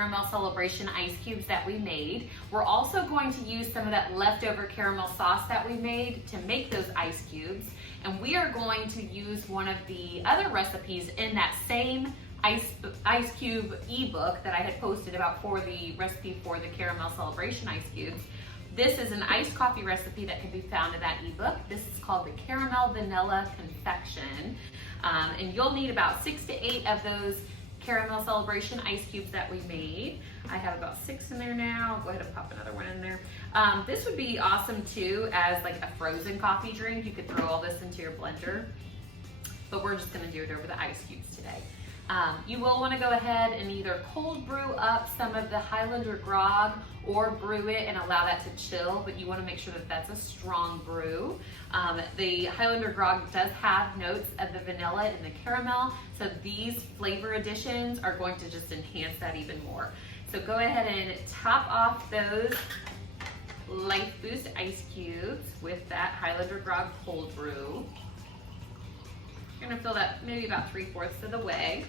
caramel celebration ice cubes that we made. We're also going to use some of that leftover caramel sauce that we made to make those ice cubes. And we are going to use one of the other recipes in that same ice cube ebook that I had posted about for the recipe for the caramel celebration ice cubes. This is an iced coffee recipe that can be found in that ebook. This is called the Caramel Vanilla Confection. And you'll need about 6 to 8 of those caramel celebration ice cubes that we made. I have about 6 in there now. I'll go ahead and pop another one in there. This would be awesome too as like a frozen coffee drink. You could throw all this into your blender, but we're just gonna do it over the ice cubes today. You will want to go ahead and either cold brew up some of the Highlander grog or brew it and allow that to chill, but you want to make sure that that's a strong brew. The Highlander grog does have notes of the vanilla and the caramel, so these flavor additions are going to just enhance that even more. So go ahead and top off those LifeBoost ice cubes with that Highlander grog cold brew. You're going to fill that maybe about 3/4 of the way.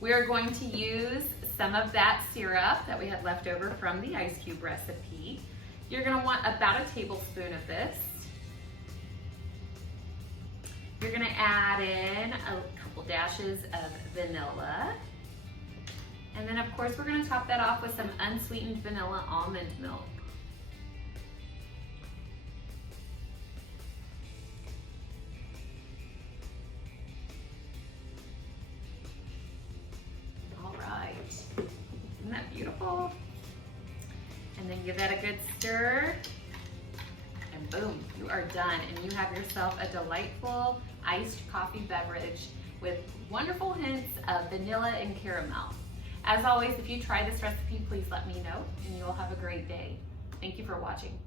We are going to use some of that syrup that we had left over from the ice cube recipe. You're going to want about a tablespoon of this. You're going to add in a couple dashes of vanilla. And then of course we're going to top that off with some unsweetened vanilla almond milk. Isn't that beautiful? And then give that a good stir, and boom, you are done. And you have yourself a delightful iced coffee beverage with wonderful hints of vanilla and caramel. As always, if you try this recipe, please let me know, and you'll have a great day. Thank you for watching.